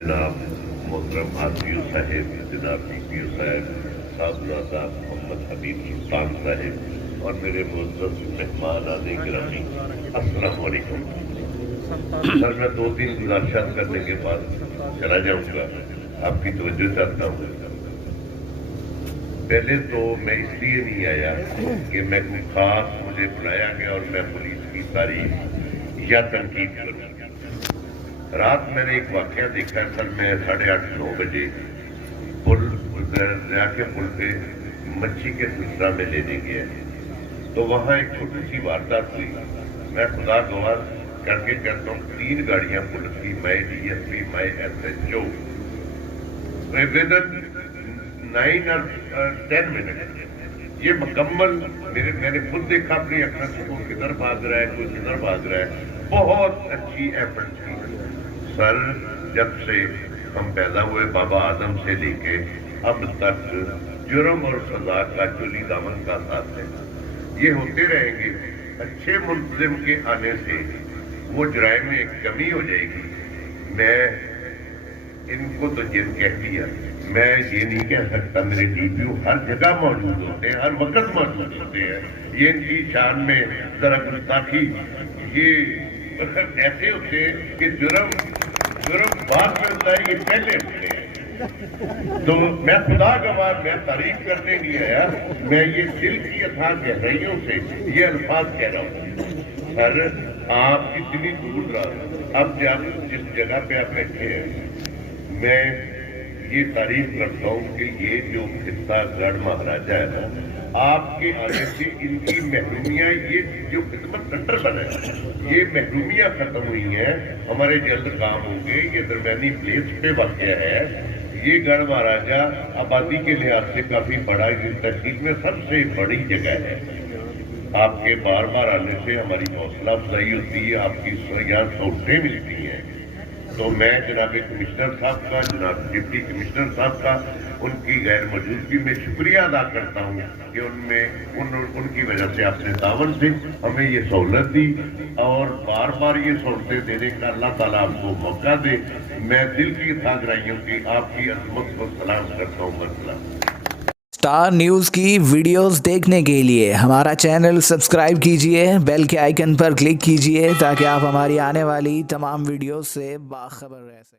जनाब मोहतरम आरटीओ साहिब, जनाब डीपीओ साहब, साहबजादा मोहम्मद हबीब सुल्तान साहिब और मेरे मुअज़्ज़ज़ मेहमान आने गिरामी, अस्सलाम वालेकुम। सर, मैं 2-3 गुज़ारिशात करने के बाद चला जाऊंगा। आपकी तवज्जो चाहता हूँ। पहले तो मैं इसलिए नहीं आया कि मैं कोई खास मुझे बुलाया गया और मैं पुलिस की तारीफ या तनकीद करूँ। रात मैंने एक वाकया देखा है सर। मैं 8:30-9 बजे पुल दरिया के पुल पे मच्छी के सिलसिला में लेने गया, तो वहाँ एक छोटी सी वारदात हुई। मैं खुदा गवाह करके कहता हूँ 3 गाड़ियाँ पुलिस की, मैं DSP, मैं SHO, विदिन 9 और 10 मिनट ये मुकम्मल मैंने खुद देखा अपनी अखरों से, कोई किधर भाग रहा है, कोई किधर भाग रहा है। बहुत अच्छी एफर्ट थी सर। जब से हम पैदा हुए बाबा आदम से लेके अब तक जुर्म और सजा का चोली दामन का साथ है। ये होते रहेंगे। अच्छे मुल्ज़िम के आने से वो जुराइम में एक कमी हो जाएगी। मैं इनको तो जिन कह दिया, मैं ये नहीं कह सकता। मेरे DPO हर जगह मौजूद होते हैं, हर वक्त मौजूद होते हैं। ये इनकी शान में जरा गुस्ताखी ये ऐसे होते हैं कि जुर्म बाद में होता है, ये पहले होते हैं। तो मैं खुदा गवाह, मैं तारीफ करने नहीं आया, मैं ये दिल की अथाह गहराइयों से ये अल्फाज कह रहा हूँ। सर, आप इतनी दूर रहा, अब जब जिस जगह पे आप बैठे हैं, मैं ये तारीफ करता हूँ कि ये जो खिस्सा गढ़ महाराजा है ना, आपके आने से इनकी महरूमियाँ, ये जो खिदमत सेंटर बना है, ये महरूमियाँ खत्म हुई हैं। हमारे जल्द काम होंगे। ये दरमियानी प्लेस पे वाक़या है। ये गढ़ महाराजा आबादी के लिहाज से काफी बड़ा, इस तहसील में सबसे बड़ी जगह है। आपके बार बार आने से हमारी हौसला अफजाई होती है, आपकी यहाँ सहूलतें मिलती हैं। तो मैं जनाब कमिश्नर साहब का, जनाब डिप्टी कमिश्नर साहब का, उनकी गैर मौजूदगी में शुक्रिया अदा करता हूँ कि उनकी वजह से आपने तावन से हमें ये सहूलत दी और बार बार ये सहूलतें देने का अल्लाह ताला आपको मौका दे। मैं दिल की गहराइयों की आपकी अजमत को सलाम करता हूँ। मसला स्टार न्यूज़ की वीडियोस देखने के लिए हमारा चैनल सब्सक्राइब कीजिए, बेल के आइकन पर क्लिक कीजिए ताकि आप हमारी आने वाली तमाम वीडियोस से बाखबर रह सकें।